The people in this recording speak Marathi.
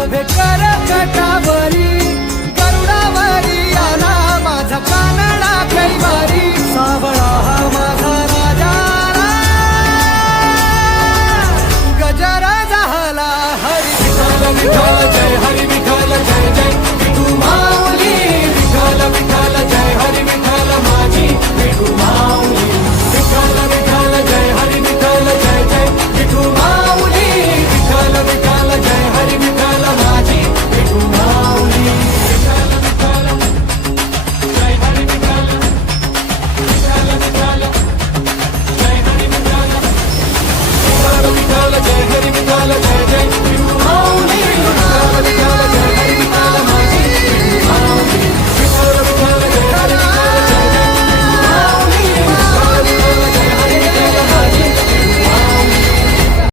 शोभे कर कटावरी गरुडावरी आला माझा कानडा कैवारी सावळा हा माझा राजा गजरा झाला हरी विठ्ठल विठ्ठल